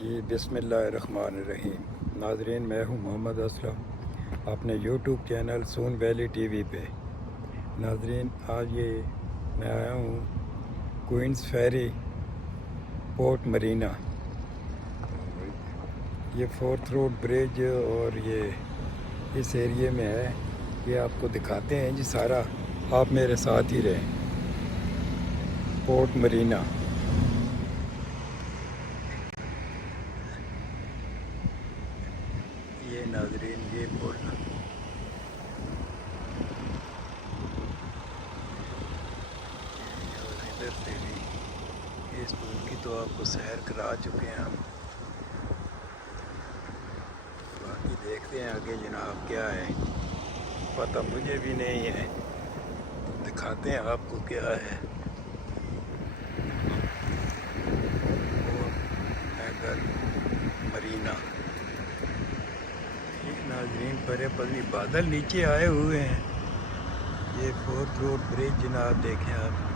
جی بسم اللہ الرحمن الرحیم ناظرین، میں ہوں محمد اسلم اپنے یوٹیوب چینل سون ویلی ٹی وی پہ۔ ناظرین، آج میں آیا ہوں کوئنز فیری پورٹ مرینا۔ یہ فورتھ روڈ برج اور یہ اس ایریے میں ہے، یہ آپ کو دکھاتے ہیں جی سارا، آپ میرے ساتھ ہی رہیں۔ پورٹ مرینا یہ ناظرین، یہ پل اور ادھر سے بھی اس پل کی تو آپ کو سیر کرا چکے ہیں ہم، باقی دیکھتے ہیں آگے جناب کیا ہے، پتہ مجھے بھی نہیں ہے، دکھاتے ہیں آپ کو کیا ہے۔ مرینا ناظرین، پرے پتلی بادل نیچے آئے ہوئے ہیں۔ یہ فورتھ روڈ برج جناب دیکھیں آپ،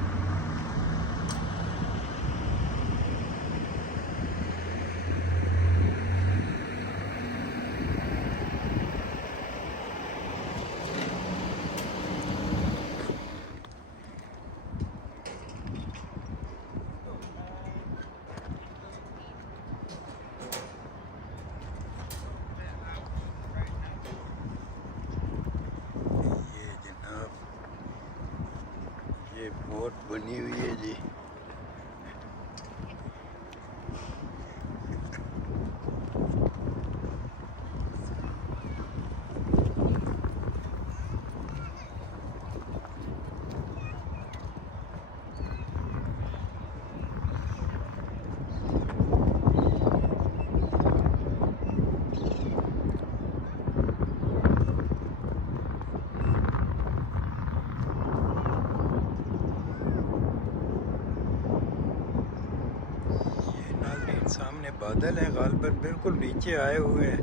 یہ بوٹ بنی ہوئی ہے جی۔ سامنے بادل ہیں، غالباً بالکل نیچے آئے ہوئے ہیں۔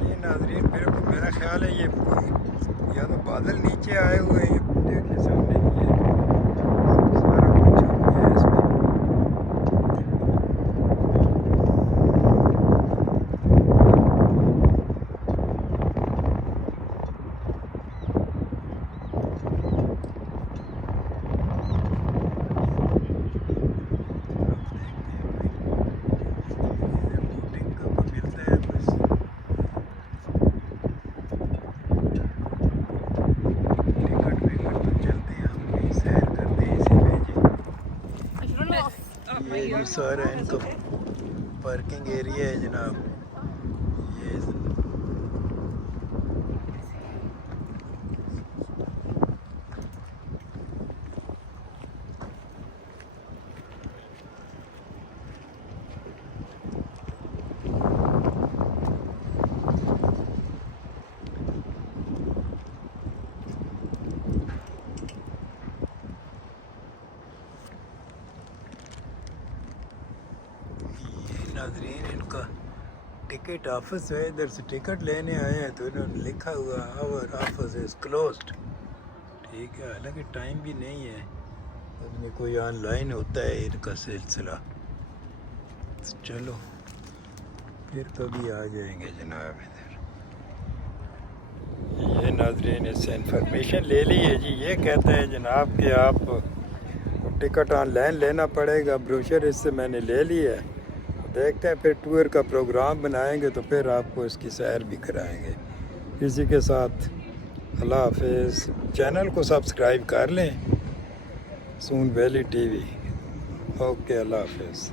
یہ ناظرین بالکل میرا خیال ہے یہ یا تو بادل نیچے آئے ہوئے ہیں، دیکھیں سامنے یہ سارا کچھ ہو گیا ہے اس میں۔ یہ سارا ان کا پارکنگ ایریا ہے جناب۔ یہ ناظرین ان کا ٹکٹ آفس ہے، ادھر سے ٹکٹ لینے آئے ہیں تو انہوں نے لکھا ہوا آور آفس از کلوزڈ، ٹھیک ہے، حالانکہ ٹائم بھی نہیں ہے، اس میں کوئی آن لائن ہوتا ہے ان کا سلسلہ۔ چلو پھر کبھی آ جائیں گے جناب ادھر۔ یہ ناظرین اس سے انفارمیشن لے لی ہے جی، یہ کہتا ہے جناب کہ آپ ٹکٹ آن لائن لینا پڑے گا، بروشر اس سے میں نے لے لی ہے، دیکھتے ہیں پھر ٹور کا پروگرام بنائیں گے تو پھر آپ کو اس کی سیر بھی کرائیں گے۔ اسی کے ساتھ اللہ حافظ، چینل کو سبسکرائب کر لیں، سون ویلی ٹی وی۔ اوکے، اللہ حافظ۔